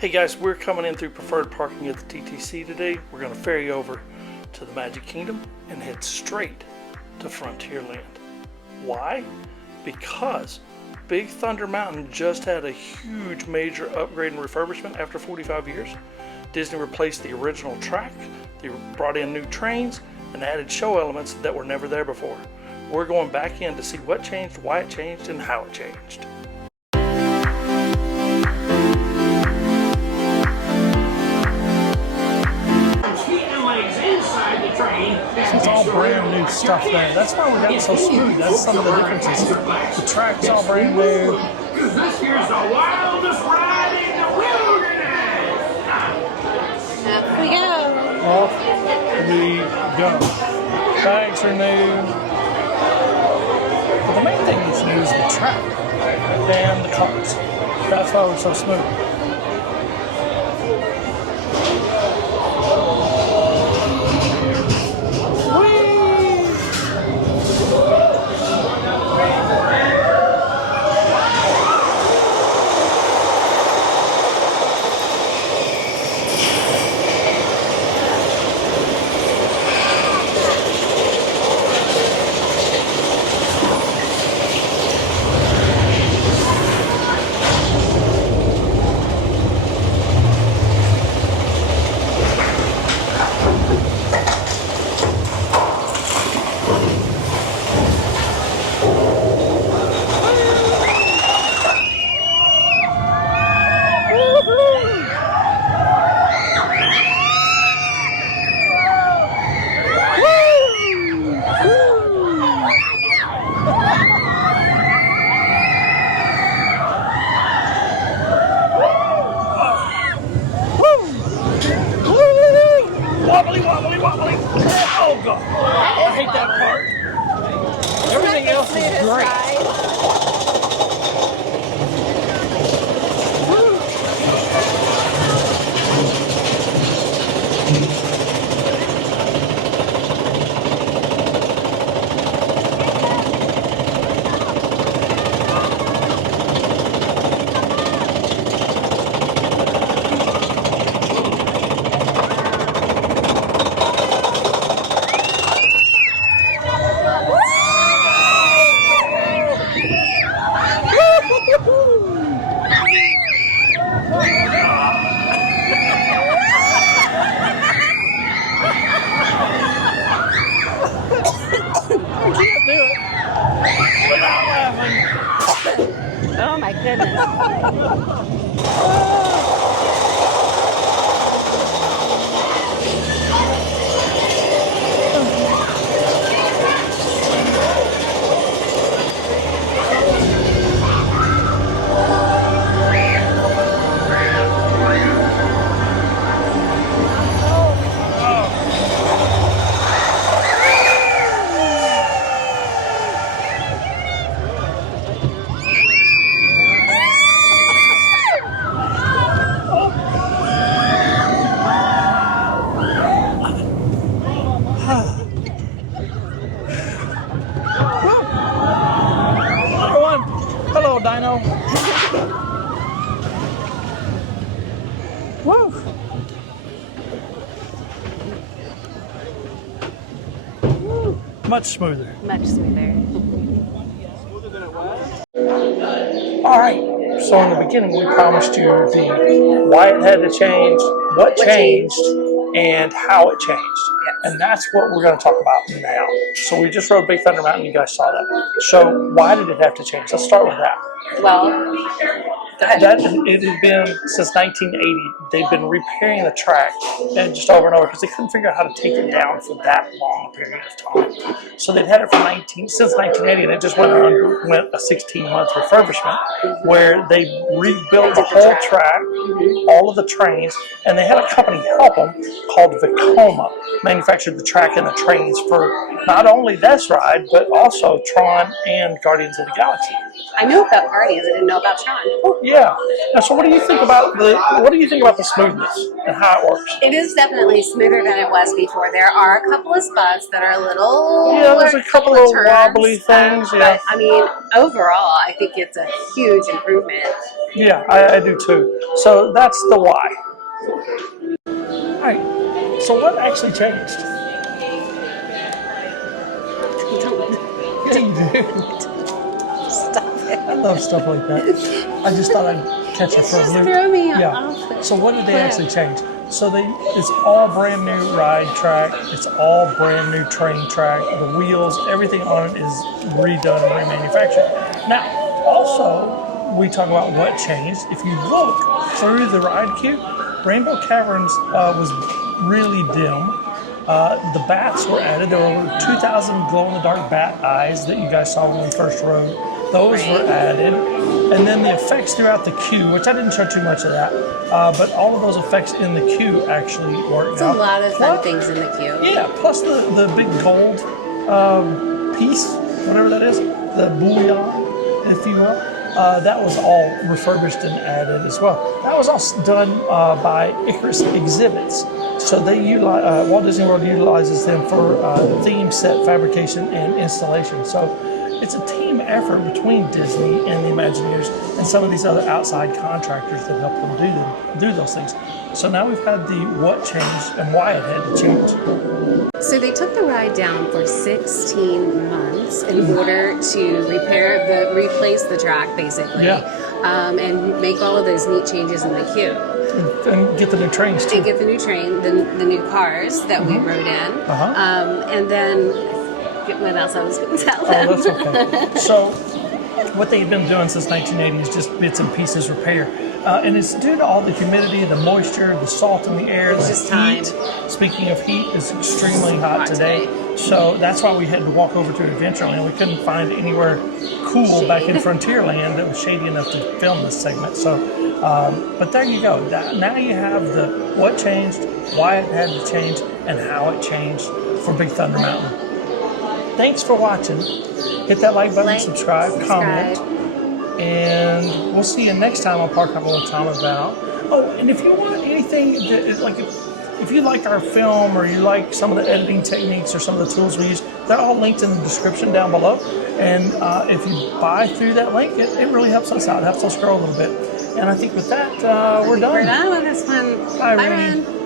Hey guys, we're coming in through preferred parking at the TTC today. We're going to ferry over to the Magic Kingdom and head straight to Frontierland. Why? Because Big Thunder Mountain just had a huge major upgrade and refurbishment after 45 years. Disney replaced the original track, they brought in new trains, and added show elements that were never there before. We're going back in to see what changed, why it changed, and how it changed. It's all brand new stuff there. That's why we got it so smooth. That's some of the differences. The track's all brand new. This here's the wildest ride in the wilderness. Up we go. Off we go. Bags are new. But the main thing that's new is the track and the cars. That's why we're so smooth. Wobbly. Oh God, I hate that part. Everything else is great. Oh my goodness. Hello, Dino. Woo! Much smoother. Much smoother. All right. So in the beginning, we promised you the why it had to change, what changed, and how it changed. And that's what we're going to talk about now. So we just rode Big Thunder Mountain. You guys saw that. So why did it have to change? Let's start with that. Well, It had been since 1980. They've been repairing the track and just over and over because they couldn't figure out how to take it down for that long a period of time. So they'd had it since 1980, and it just went a 16-month refurbishment where they rebuilt the whole track, all of the trains, and they had a company help them called Vekoma, manufactured the track and the trains for not only this ride but also Tron and Guardians of the Galaxy. I knew about Guardians. I didn't know about Tron. Yeah. Now, so what do you think about the smoothness and how it works? It is definitely smoother than it was before. There are a couple of spots that are a little. Yeah, there's a couple of turns, wobbly things. Yeah. But I mean, overall, I think it's a huge improvement. Yeah, I do too. So that's the why. All right. So what actually changed? Yeah, you do. Stop it. I love stuff like that. I just thought I'd catch it for a Just loop. throw me Yeah. off. So what did they actually change? So it's all brand new ride track. It's all brand new train track. The wheels, everything on it is redone and remanufactured. Now, also, we talk about what changed. If you look through the ride queue, Rainbow Caverns was really dim. The bats were added. There were over 2,000 glow-in-the-dark bat eyes that you guys saw when we first rode. Those were added. And then the effects throughout the queue, which I didn't show too much of that, but all of those effects in the queue actually worked It's out. a lot of fun things in the queue. Yeah, plus the big gold piece, whatever that is, the bullion, if you will, that was all refurbished and added as well. That was all done by Icarus Exhibits. So they utilize, Walt Disney World utilizes them for theme set fabrication and installation. So it's a team effort between Disney and the Imagineers and some of these other outside contractors that help them do those things. So now we've had the what changed and why it had to change. So they took the ride down for 16 months in order to replace the track, basically, and make all of those neat changes in the queue. And get the new trains too. And get the new train, the new cars that we rode in, and then I forget what else I was going to tell them. Oh, that's okay. So what they've been doing since 1980 is just bits and pieces repair. And it's due to all the humidity, the moisture, the salt in the air, It's the just heat. time. Speaking of heat, it's extremely hot today. So that's why we had to walk over to Adventureland. We couldn't find anywhere cool back in Frontierland that was shady enough to film this segment. So, but there you go. Now you have the what changed, why it had to change, and how it changed for Big Thunder Mountain. Thanks for watching. Hit that like button, subscribe, comment. And we'll see you next time on Park Hopper with Tom about. Oh, and if you want anything, if you like our film or you like some of the editing techniques or some of the tools we use, they're all linked in the description down below. And if you buy through that link, it really helps us out. It helps us grow a little bit. And I think with that, we're done. We're done with this one. Bye, Bye, Ren. Ren.